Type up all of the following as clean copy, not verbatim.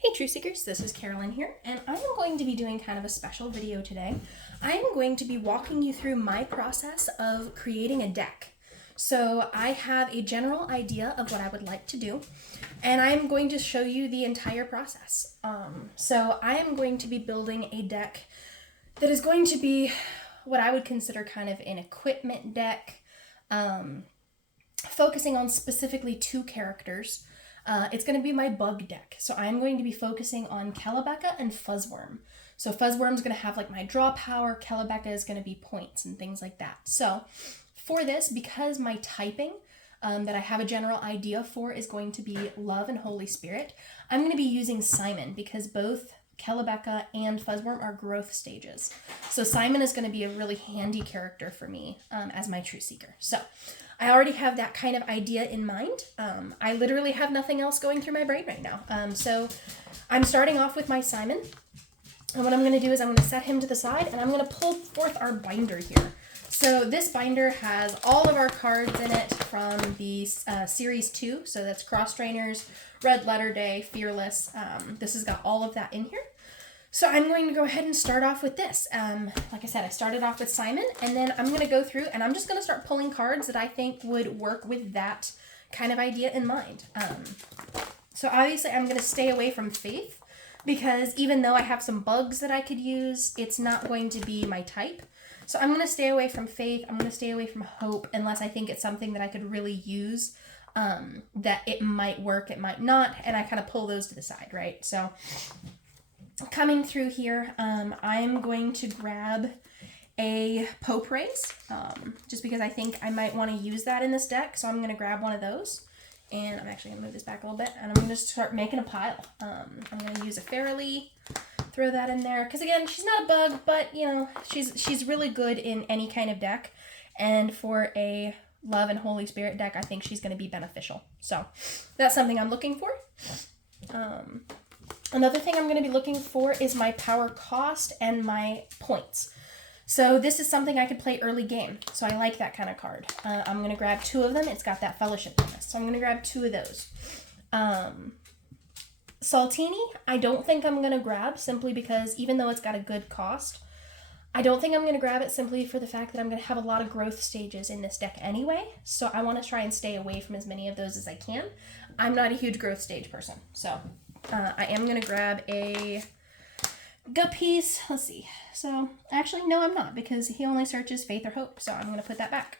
Hey Truth Seekers, this is Carolyn here, and I'm going to be doing kind of a special video today. I'm going to be walking you through my process of creating a deck. So I have a general idea of what I would like to do, and I'm going to show you the entire process. So I am going to be building a deck that is going to be what I would consider kind of an equipment deck, focusing on specifically two characters. It's going to be my bug deck. So I'm going to be focusing on Kelebeka and Fuzzworm. So Fuzzworm's going to have like my draw power, Kelebeka is going to be points and things like that. So for this, because my typing that I have a general idea for is going to be Love and Holy Spirit, I'm going to be using Simon because both Kelebeka and Fuzzworm are growth stages. So Simon is going to be a really handy character for me as my Truth Seeker. So I already have that kind of idea in mind. I literally have nothing else going through my brain right now. So I'm starting off with my Simon. And what I'm going to do is I'm going to set him to the side and I'm going to pull forth our binder here. So this binder has all of our cards in it from the Series 2. So that's Cross Trainers, Red Letter Day, Fearless. This has got all of that in here. So I'm going to go ahead and start off with this. Like I said, I started off with Simon, and then I'm going to go through and I'm just going to start pulling cards that I think would work with that kind of idea in mind. So obviously I'm going to stay away from Faith because even though I have some bugs that I could use, it's not going to be my type. So I'm going to stay away from Faith. I'm going to stay away from Hope unless I think it's something that I could really use, that it might work, it might not, and I kind of pull those to the side, right? So coming through here, I'm going to grab a Pope Race, just because I think I might want to use that in this deck. So I'm going to grab one of those, and I'm actually going to move this back a little bit, and I'm going to start making a pile. I'm going to use a Fairy, throw that in there, because again, she's not a bug, but you know, she's really good in any kind of deck, and for a Love and Holy Spirit deck, I think she's going to be beneficial. So that's something I'm looking for. Another thing I'm going to be looking for is my power cost and my points. So this is something I could play early game. So I like that kind of card. I'm going to grab two of them. It's got that fellowship bonus. So I'm going to grab two of those. Saltini, I don't think I'm going to grab simply because even though it's got a good cost, I don't think I'm going to grab it simply for the fact that I'm going to have a lot of growth stages in this deck anyway. So I want to try and stay away from as many of those as I can. I'm not a huge growth stage person. So I am going to grab a Guppies. Let's see. So, actually, no, I'm not, because he only searches Faith or Hope, so I'm going to put that back.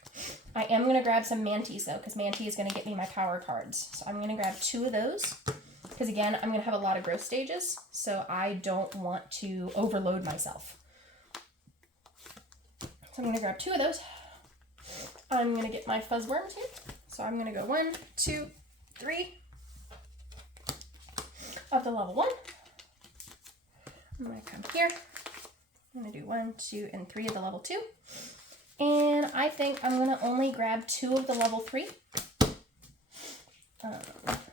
I am going to grab some Manties, though, because Mantie is going to get me my power cards. So I'm going to grab two of those, because, again, I'm going to have a lot of growth stages, so I don't want to overload myself. So I'm going to grab two of those. I'm going to get my Fuzzworms here. So I'm going to go 1, 2, 3. Of the level 1. I'm going to come here. I'm going to do 1, 2, and 3 of the level 2. And I think I'm going to only grab 2 of the level 3.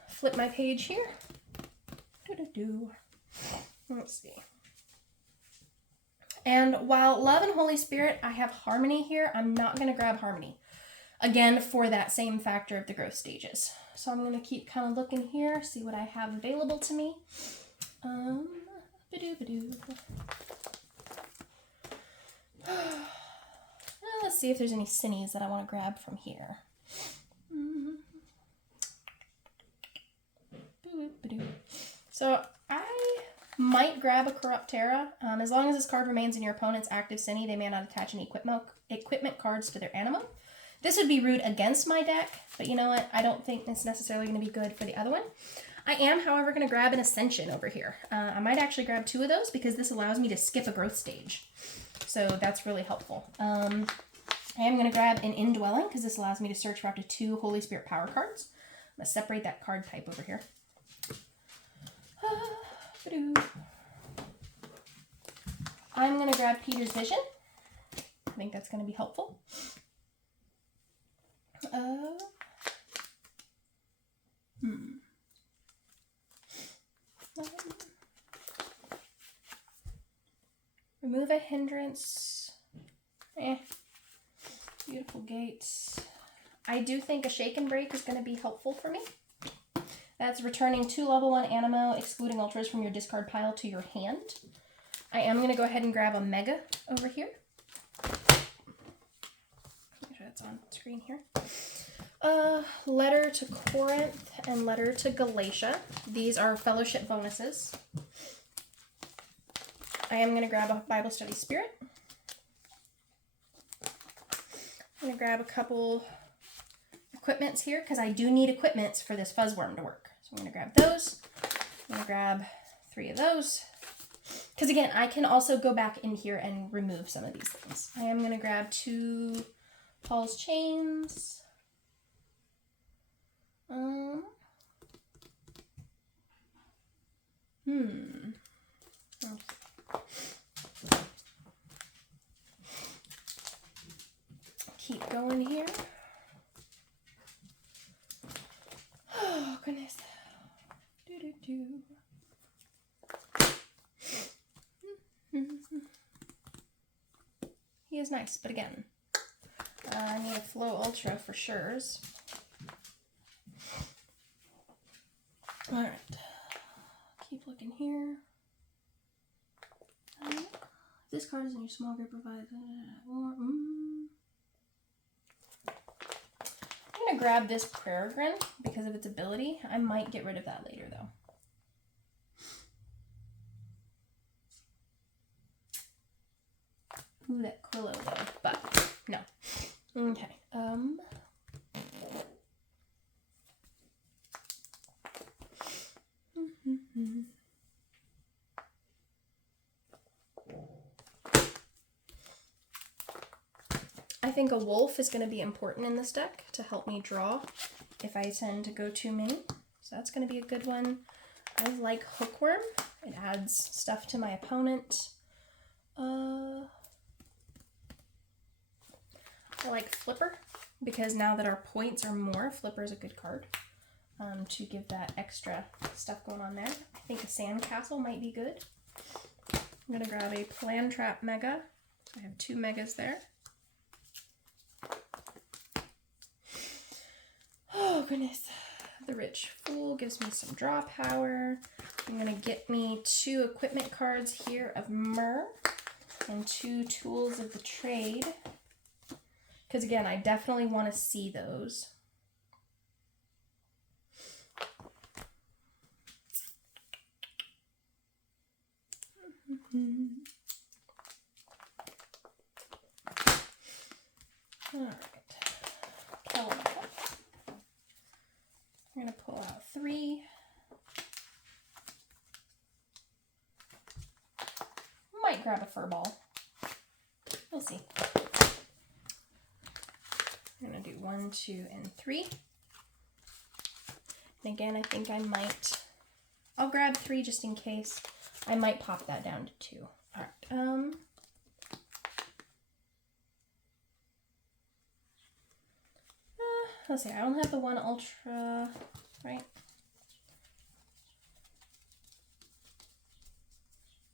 Flip my page here. Let's see. And while Love and Holy Spirit, I have Harmony here, I'm not going to grab Harmony. Again, for that same factor of the growth stages. So I'm going to keep kind of looking here, see what I have available to me. Let's see if there's any Cinnies that I want to grab from here. So I might grab a Corrupt Terra. As long as this card remains in your opponent's active Cinny, they may not attach any equipment cards to their Animo. This would be rude against my deck, but you know what? I don't think it's necessarily going to be good for the other one. I am, however, going to grab an Ascension over here. I might actually grab 2 of those because this allows me to skip a growth stage. So that's really helpful. I am going to grab an Indwelling because this allows me to search for up to 2 Holy Spirit power cards. I'm going to separate that card type over here. I'm going to grab Peter's Vision. I think that's going to be helpful. Remove a hindrance. Beautiful gates. I do think a Shake and Break is going to be helpful for me. That's returning 2 level 1 Animo, excluding ultras from your discard pile to your hand. I am going to go ahead and grab a Mega over here. Make sure that's on screen here. Letter to Corinth and Letter to Galatia. These are fellowship bonuses. I am going to grab a Bible Study Spirit. I'm going to grab a couple equipments here because I do need equipments for this fuzzworm to work. So I'm going to grab those. I'm going to grab 3 of those. Because again, I can also go back in here and remove some of these things. I am going to grab 2 Paul's chains. Keep going here. Oh, goodness. He is nice, but again, I need a Flow Ultra for sure. Alright. Keep looking here. This card is in your small group provides. I'm going to grab this Peregrine because of its ability. I might get rid of that later, though. Ooh, that Quillo, though. But, no. Okay. I think a wolf is going to be important in this deck to help me draw if I tend to go too many. So that's going to be a good one. I like Hookworm. It adds stuff to my opponent. I like Flipper because now that our points are more, Flipper is a good card to give that extra stuff going on there. I think a Sandcastle might be good. I'm going to grab a Plan Trap Mega. I have 2 Megas there. Oh, goodness. The Rich Fool gives me some draw power. I'm going to get me 2 equipment cards here of Myrrh and 2 Tools of the Trade. Because, again, I definitely want to see those. All right. I'm going to pull out 3. Might grab a Furball. We'll see. I'm going to do 1, 2, and 3. And again, I think I might... I'll grab 3 just in case. I might pop that down to 2. All right. Let's see. I don't have the 1 Ultra, right?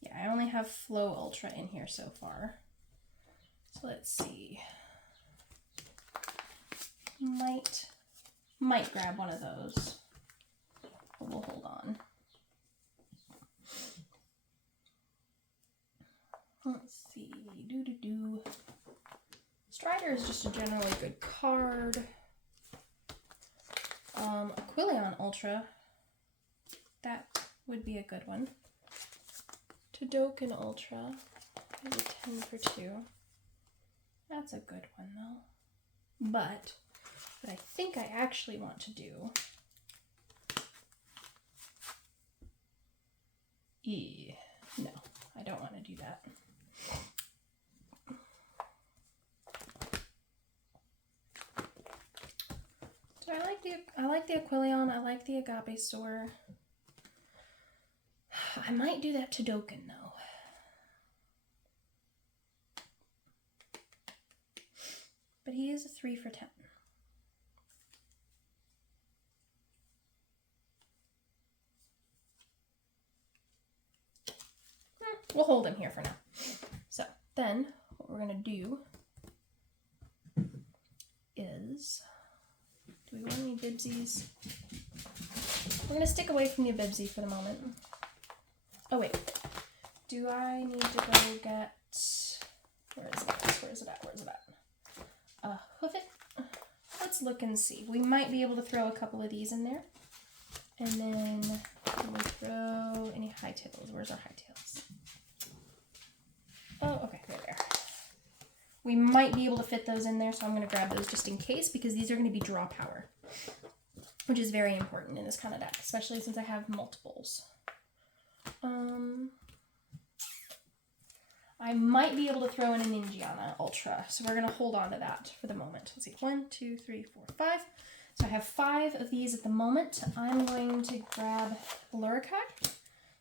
Yeah, I only have Flow Ultra in here so far. So let's see. Might grab one of those. But we'll hold on. Let's see. Strider is just a generally good card. Aquilion Ultra. That would be a good one. Todoken Ultra is a 10 for 2. That's a good one though. But what I think I actually want to do no, I don't want to do that. So I like the Aquilion, I like the Agapesaur. I might do that Todoken though. But he is a 3 for 10. We'll hold him here for now. So then what we're going to do is, do we want any bibsies? I'm going to stick away from the Bibsy for the moment. Oh, wait. Do I need to go get... Where is it at? Hoof it. Let's look and see. We might be able to throw a couple of these in there. And then can we throw any hightails? Where's our hightails? Oh, okay, there they are. We might be able to fit those in there, so I'm going to grab those just in case, because these are going to be draw power, which is very important in this kind of deck, especially since I have multiples. I might be able to throw in a Ninjana Ultra, so we're going to hold on to that for the moment. Let's see, 1, 2, 3, 4, 5. So I have 5 of these at the moment. I'm going to grab Lurikai.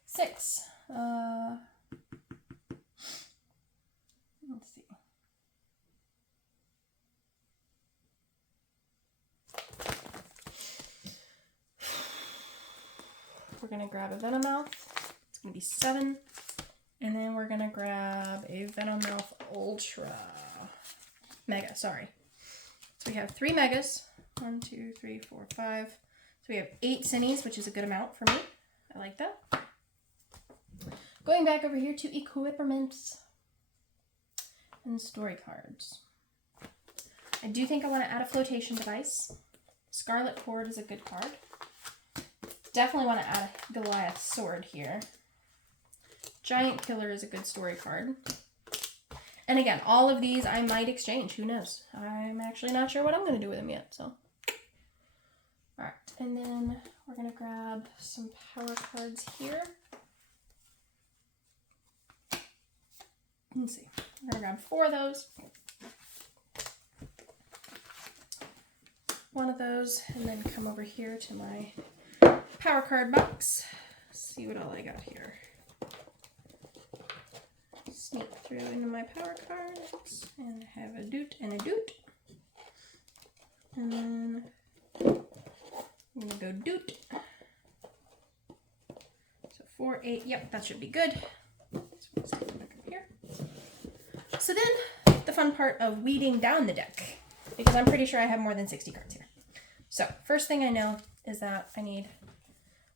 6. Let's see. We're going to grab a Venomoth. It's going to be 7. And then we're going to grab a Venomoth Ultra. Mega, sorry. So we have 3 Megas. 1, 2, 3, 4, 5. So we have 8 Cinnies, which is a good amount for me. I like that. Going back over here to equipments and story cards. I do think I want to add a flotation device. Scarlet Cord is a good card. Definitely want to add a Goliath Sword here. Giant Killer is a good story card. And again, all of these I might exchange. Who knows? I'm actually not sure what I'm going to do with them yet. So, alright. And then we're going to grab some power cards here. Let's see. We're going to grab 4 of those. 1 of those. And then come over here to my power card box. See what all I got here. Sneak through into my power cards, and I have a doot and a doot. And then I'm gonna go doot. So 4, 8, yep, that should be good. So let's take it back up here. So then, the fun part of weeding down the deck, because I'm pretty sure I have more than 60 cards here. So, first thing I know is that I need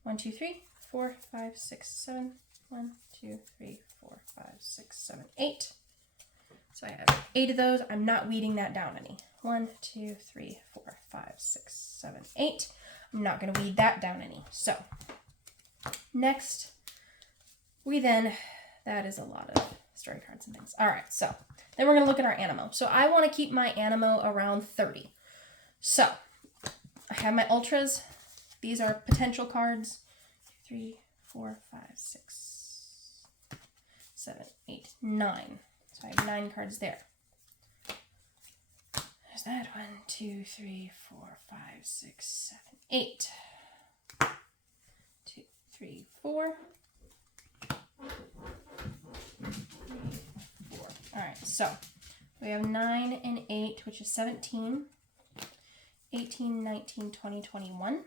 1, 2, 3, 4, 5, 6, 7. 1, 2, 3, 4, 5, 6, 7, 8. So I have 8 of those. I'm not weeding that down any. 1, 2, 3, 4, 5, 6, 7, 8. I'm not going to weed that down any. So next, that is a lot of story cards and things. All right, so then we're going to look at our Animo. So I want to keep my Animo around 30. So I have my Ultras. These are potential cards. 3, 4, 5, 6, 7, 8, 9. So I have 9 cards there. There's that. 1, 2, 3, 4, 5, 6, 7, 8. 2, 3, 4. 3, 4. Alright, so we have 9 and 8, which is 17, 18, 19, 20, 21.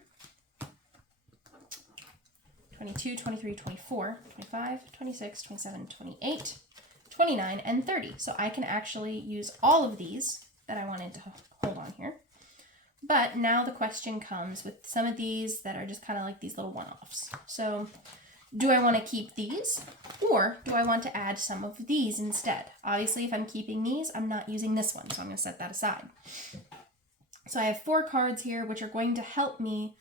22, 23, 24, 25, 26, 27, 28, 29, and 30. So I can actually use all of these that I wanted to hold on here. But now the question comes with some of these that are just kind of like these little one-offs. So do I want to keep these, or do I want to add some of these instead? Obviously, if I'm keeping these, I'm not using this one, so I'm going to set that aside. So I have 4 cards here, which are going to help me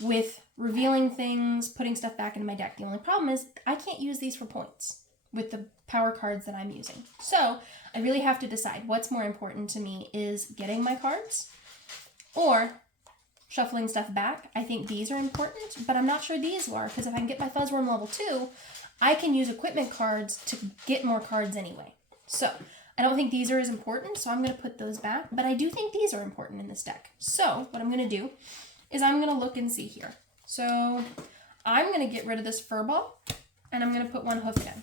with revealing things, putting stuff back into my deck. The only problem is I can't use these for points with the power cards that I'm using. So I really have to decide what's more important to me, is getting my cards or shuffling stuff back. I think these are important, but I'm not sure these are, because if I can get my Fuzzworm level 2, I can use equipment cards to get more cards anyway. So I don't think these are as important, so I'm going to put those back, but I do think these are important in this deck. So what I'm going to do is I'm going to look and see here. So I'm going to get rid of this Furball, and I'm going to put 1 hoof in.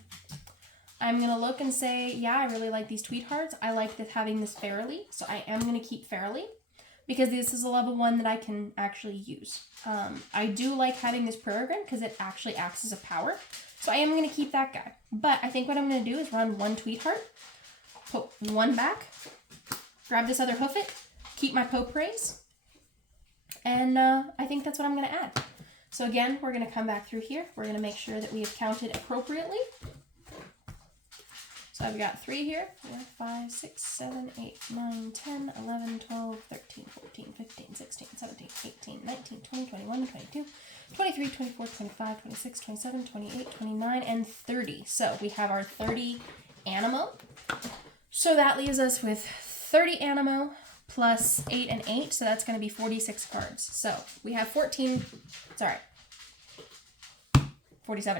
I'm going to look and say, yeah, I really like these Tweethearts. I like having this Fairly, so I am going to keep Fairly, because this is a level 1 that I can actually use. I do like having this Peregrine, because it actually acts as a power, so I am going to keep that guy. But I think what I'm going to do is run 1 Tweetheart, put 1 back, grab this other Hoofit, keep my Popraise, and I think that's what I'm going to add. So again, we're going to come back through here. We're going to make sure that we have counted appropriately. So I've got 3 here, 4, 5, 6, 7, 8, 9, 10, 11, 12, 13, 14, 15, 16, 17, 18, 19, 20, 21, 22, 23, 24, 25, 26, 27, 28, 29, and 30. So we have our 30 Animo. So that leaves us with 30 Animo plus 8 and 8, so that's going to be 46 cards. So we have 47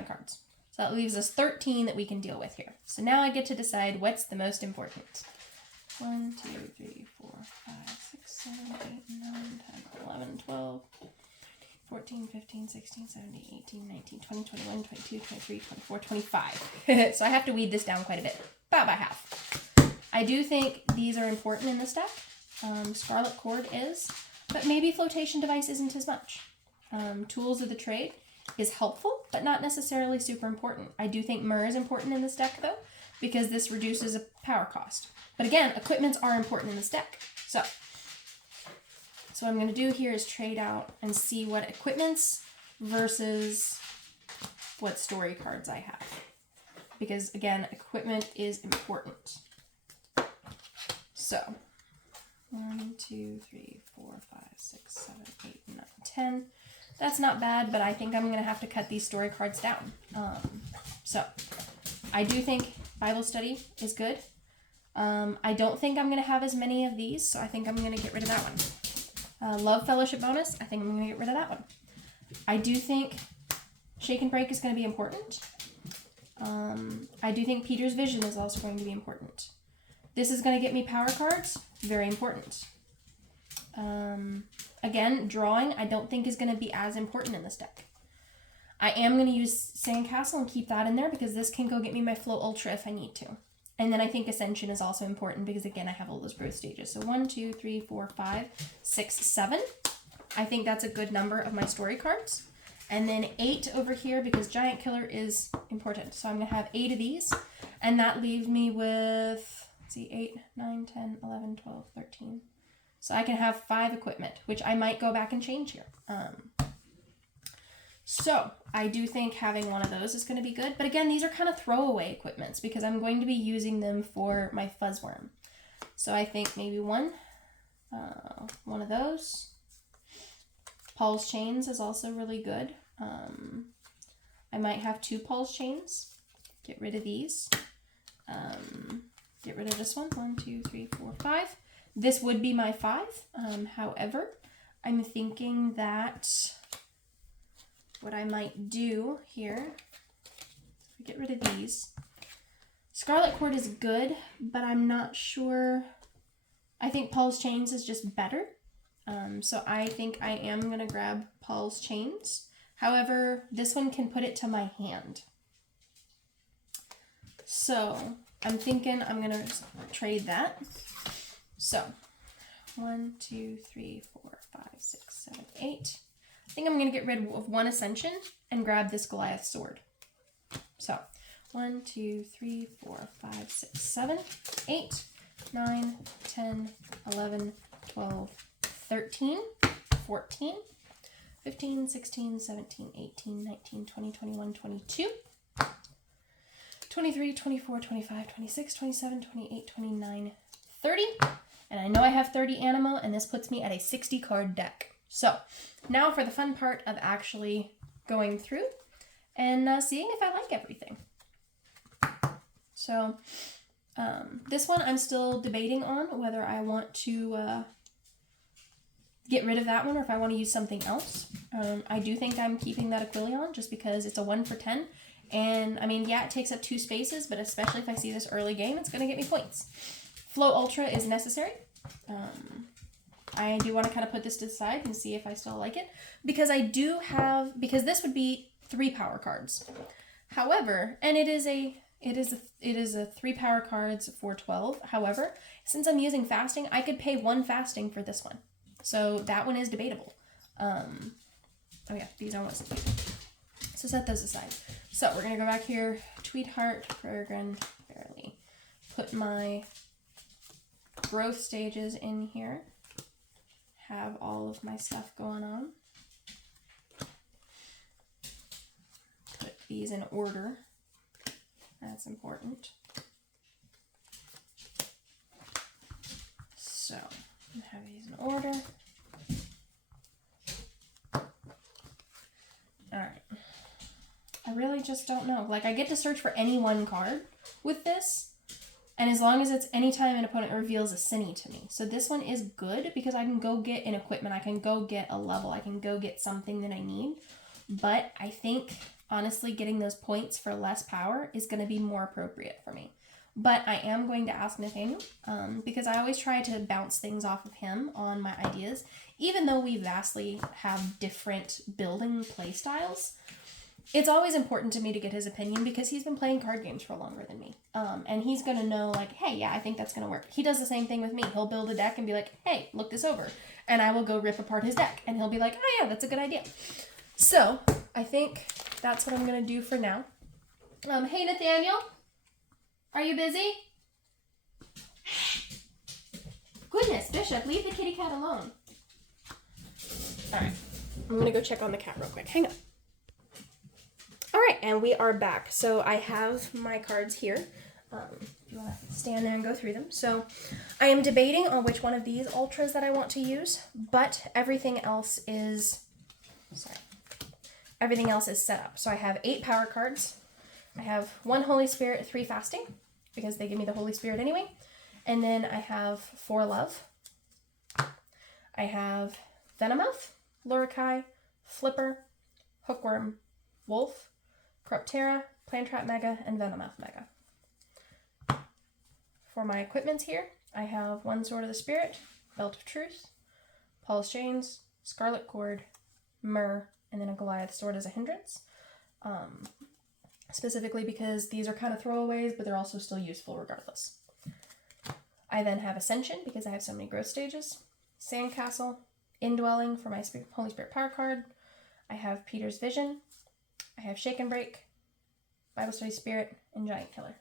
cards. So that leaves us 13 that we can deal with here. So now I get to decide what's the most important. 1, 2, 3, 4, 5, 6, 7, 8, 9, 10, 11, 12, 14, 15, 16, 17, 18, 19, 20, 21, 22, 23, 24, 25. So I have to weed this down quite a bit, about by half. I do think these are important in this deck. Scarlet Cord is, but maybe Flotation Device isn't as much. Tools of the Trade is helpful, but not necessarily super important. I do think Myrrh is important in this deck, though, because this reduces a power cost. But again, equipments are important in this deck. So what I'm going to do here is trade out and see what equipments versus what story cards I have. Because, again, equipment is important. So 1, 2, 3, 4, 5, 6, 7, 8, 9, 10. That's not bad, but I think I'm going to have to cut these story cards down. So I do think Bible study is good. I don't think I'm going to have as many of these, so I think I'm going to get rid of that one. Love Fellowship bonus, I think I'm going to get rid of that one. I do think Shake and Break is going to be important. I do think Peter's Vision is also going to be important. This is going to get me power cards, very important. Again, drawing I don't think is going to be as important in this deck. I am going to use Sandcastle and keep that in there because this can go get me my Flow Ultra if I need to. And then I think Ascension is also important because, again, I have all those growth stages. So 1, 2, 3, 4, 5, 6, 7. I think that's a good number of my story cards. And then 8 over here because Giant Killer is important. So I'm going to have 8 of these. And that leaves me with, let's see, 8, 9, 10, 11, 12, 13. So I can have 5 equipment, which I might go back and change here. So I do think having one of those is going to be good. But again, these are kind of throwaway equipments because I'm going to be using them for my Fuzzworm. So I think maybe one of those. Paul's Chains is also really good. I might have 2 Paul's Chains. Get rid of these. Get rid of this one. 1, 2, 3, 4, 5. This would be my 5. However, I'm thinking that what I might do here, get rid of these. Scarlet Cord is good, but I'm not sure. I think Paul's Chains is just better. So I think I am going to grab Paul's Chains. However, this one can put it to my hand. So I'm thinking I'm going to trade that. So 1, 2, 3, 4, 5, 6, 7, 8. I think I'm going to get rid of one Ascension and grab this Goliath Sword. So 1, 2, 3, 4, 5, 6, 7, 8, 9, 10, 11, 12, 13, 14, 15, 16, 17, 18, 19, 20, 21, 22, 23, 24, 25, 26, 27, 28, 29, 30. And I know I have 30 Animo, and this puts me at a 60 card deck. So now for the fun part of actually going through and seeing if I like everything. So this one I'm still debating on whether I want to get rid of that one or if I want to use something else. I do think I'm keeping that Aquilion just because it's a 1 for 10. And I mean, yeah, it takes up 2 spaces, but especially if I see this early game, it's going to get me points. Flow Ultra is necessary. I do want to kind of put this to the side and see if I still like it. Because I do have, because this would be 3 power cards. However, and it is a 3 power cards for 12. However, since I'm using fasting, I could pay 1 fasting for this one. So that one is debatable. Oh yeah, these are what's debatable. So set those aside. So we're gonna go back here, Tweetheart, Peregrine, barely. Put my growth stages in here. Have all of my stuff going on. these in order. That's important. So, have these in order. Alright. I really just don't know. Like, I get to search for any one card with this, and as long as it's anytime an opponent reveals a Cine to me. So this one is good because I can go get an equipment, I can go get a level, I can go get something that I need. But I think, honestly, getting those points for less power is going to be more appropriate for me. But I am going to ask Nathaniel, because I always try to bounce things off of him on my ideas. Even though we vastly have different building play styles, it's always important to me to get his opinion because he's been playing card games for longer than me. And he's going to know, like, hey, yeah, I think that's going to work. He does the same thing with me. He'll build a deck and be like, hey, look this over. And I will go rip apart his deck. And he'll be like, oh, yeah, that's a good idea. So, I think that's what I'm going to do for now. Hey, Nathaniel? Are you busy? Goodness, Bishop, leave the kitty cat alone. Alright, I'm going to go check on the cat real quick. Hang on. Alright, and we are back. So I have my cards here. If you want to stand there and go through them. So I am debating on which one of these ultras that I want to use, but everything else is... Sorry. Everything else is set up. So I have 8 power cards. I have 1 Holy Spirit, 3 Fasting, because they give me the Holy Spirit anyway. And then I have 4 Love. I have Venomoth, Lurikai, Flipper, Hookworm, Wolf, Corruptera, Plantrap Mega, and Venomoth Mega. For my equipments here, I have 1 Sword of the Spirit, Belt of Truth, Paul's Chains, Scarlet Cord, Myrrh, and then a Goliath Sword as a hindrance. Specifically because these are kind of throwaways, but they're also still useful regardless. I then have Ascension because I have so many growth stages. Sandcastle, Indwelling for my Holy Spirit power card. I have Peter's Vision. I have Shake and Break, Bible Study Spirit, and Giant Killer.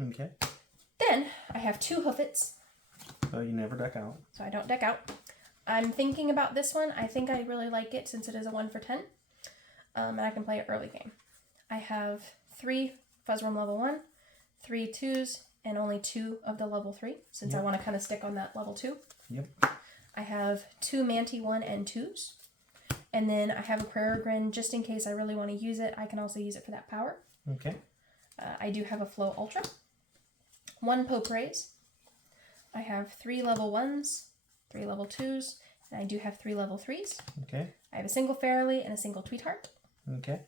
Okay. Then I have 2 Hoofits. So you never deck out. So I don't deck out. I'm thinking about this one. I think I really like it since it is a 1 for 10. And I can play it early game. I have 3 Fuzzworm level 1, 3 2s, and only 2 of the level 3, since I want to kind of stick on that level 2. Yep. I have 2 Manti 1 and 2s. And then I have a Peregrine, just in case I really want to use it. I can also use it for that power. Okay. I do have a Flow Ultra. 1 Pope Raise. I have 3 level 1s, 3 level 2s, and I do have 3 level 3s. Okay. I have a single Fairly and a single Tweetheart. Okay.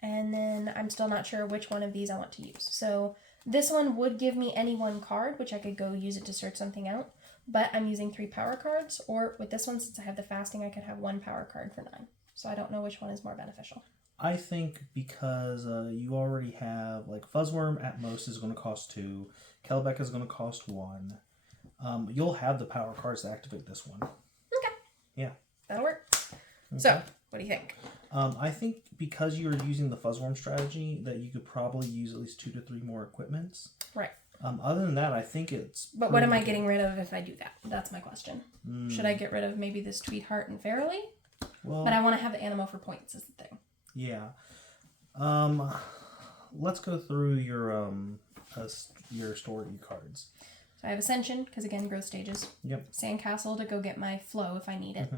And then I'm still not sure which one of these I want to use. So this one would give me any 1 card, which I could go use it to search something out. But I'm using 3 power cards, or with this one, since I have the fasting, I could have 1 power card for 9. So I don't know which one is more beneficial. I think because you already have, like, Fuzzworm at most is going to cost 2. Kelbeck is going to cost 1. You'll have the power cards to activate this one. Okay. Yeah. That'll work. Okay. So, what do you think? I think because you're using the Fuzzworm strategy, that you could probably use at least 2 to 3 more equipments. Right. Other than that, I think it's... But what am I getting rid of if I do that? That's my question. Should I get rid of maybe this Tweetheart and Fairly? Well, but I want to have the Animo for points is the thing. Yeah. Let's go through your story cards. So I have Ascension, because again, growth stages. Yep. Sandcastle to go get my Flow if I need it.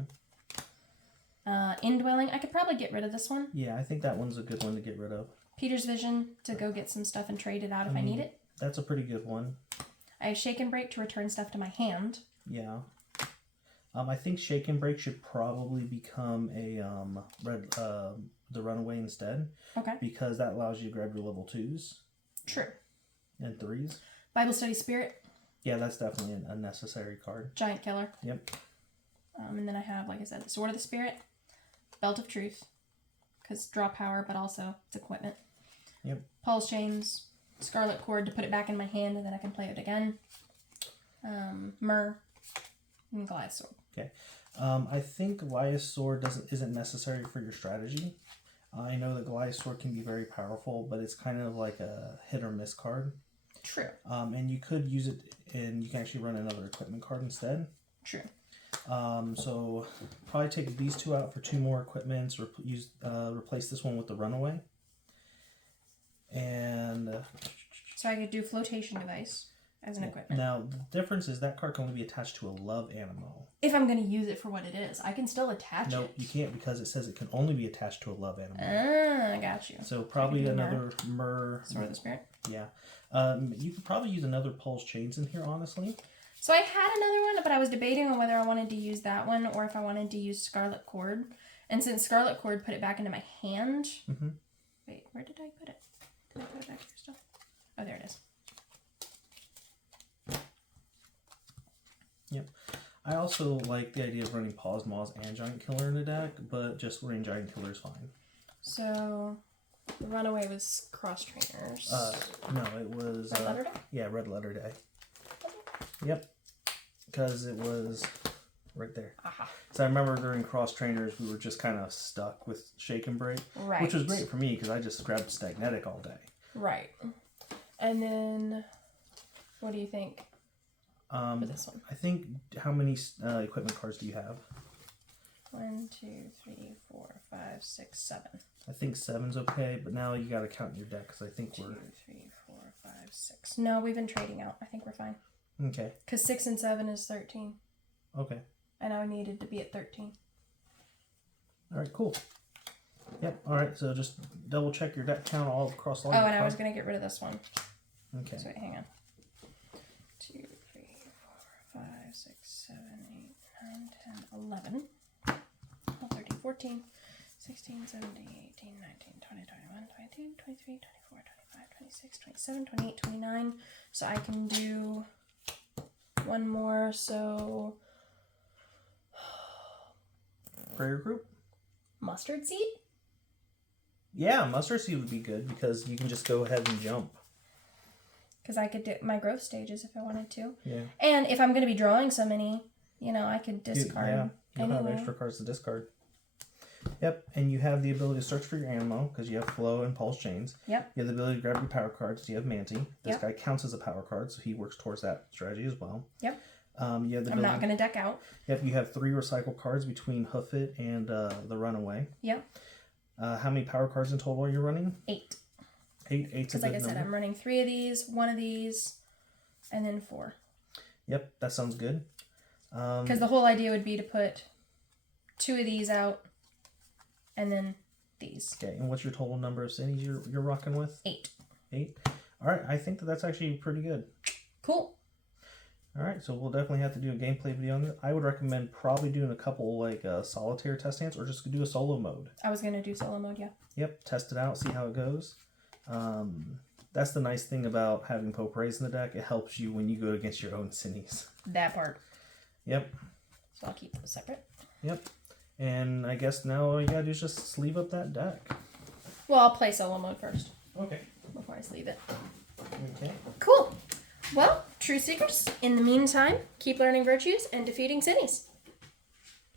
Indwelling, I could probably get rid of this one. Yeah, I think that one's a good one to get rid of. Peter's Vision to go get some stuff and trade it out if I need it. That's a pretty good one. I have Shake and Break to return stuff to my hand. Yeah. I think Shake and Break should probably become a the Runaway instead. Okay. Because that allows you to grab your level 2s. True. And 3s. Bible Study Spirit. Yeah, that's definitely a necessary card. Giant Killer. Yep. And then I have, like I said, the Sword of the Spirit, Belt of Truth, because draw power, but also it's equipment. Yep. Paul's Chains, Scarlet Cord to put it back in my hand, and then I can play it again. Myrrh, and Goliath Sword. Okay. I think Goliath Sword isn't necessary for your strategy. I know that Goliath Sword can be very powerful, but it's kind of like a hit or miss card. True. And you could use it, and you can actually run another equipment card instead. True. So probably take these two out for 2 more equipments. Replace this one with the runaway. And so I could do flotation device as an equipment. Now the difference is that card can only be attached to a love Animo. If I'm going to use it for what it is, I can still attach it. Nope, you can't because it says it can only be attached to a love Animo. Ah, got you. So probably another Myrrh. Sword of the Spirit. Yeah. You could probably use another Pulse Chains in here, honestly. So I had another one, but I was debating on whether I wanted to use that one or if I wanted to use Scarlet Cord. And since Scarlet Cord put it back into my hand... Mm-hmm. Wait, where did I put it? Did I put it back here still? Oh, there it is. Yep. I also like the idea of running Paws, Maws, and Giant Killer in the deck, but just running Giant Killer is fine. So, the Runaway was Cross Trainers. No, it was... Red Letter Day? Yeah, Red Letter Day. Yep. Because it was right there. Aha. So I remember during Cross Trainers, we were just kind of stuck with Shake and Break. Right. Which was great for me, because I just grabbed Stagnetic all day. Right. And then, what do you think for this one? I think, how many equipment cards do you have? 1, 2, 3, 4, 5, 6, 7. I think 7's okay, but now you got to count your deck, because I think 2, we're... 3, 4, 5, 6. No, we've been trading out. I think we're fine. Okay. Because 6 and 7 is 13. Okay. And I needed to be at 13. Alright, cool. Yep, alright, so just double check your deck count all across all Oh, your and I was cards. going to get rid of this one. Okay. So wait, hang on. 2, 3, 4, 5, 6, 7, 8, 9, 10, 11. 12, 13, 14, 16, 17, 18, 19, 20, 21, 22, 23, 24, 25, 26, 27, 28, 29. So I can do one more, so... Prayer Group? Mustard Seed? Yeah, Mustard Seed would be good, because you can just go ahead and jump. Because I could do my growth stages if I wanted to. Yeah. And if I'm going to be drawing so many, you know, I could discard You'll have anyway. extra cards to discard. Yep, and you have the ability to search for your Animo, because you have Flow and Pulse Chains. Yep. You have the ability to grab your power cards. You have Manti. This Yep. guy counts as a power card, so he works towards that strategy as well. Yep. You have the ability, I'm not going to deck out. Yep, you have 3 recycle cards between Hoof It and the Runaway. Yep. How many power cards in total are you running? 8. 8. 8's a Because good like I said, number. I'm running 3 of these, 1 of these, and then 4. Yep, that sounds good. Because the whole idea would be to put 2 of these out, and then these. Okay, and what's your total number of cities you're rocking with? 8. 8. All right, I think that's actually pretty good. Cool. All right, so we'll definitely have to do a gameplay video on it. I would recommend probably doing a couple like solitaire test stands, or just do a solo mode. I was going to do solo mode, yeah. Yep, test it out, see how it goes. That's the nice thing about having Potpourris in the deck. It helps you when you go against your own Cinis. That part. Yep. So I'll keep those separate. Yep. And I guess now all you gotta do is just sleeve up that deck. Well, I'll play solo mode first. Okay. Before I sleeve it. Okay. Cool. Well, True Seekers, in the meantime, keep learning virtues and defeating Cinis.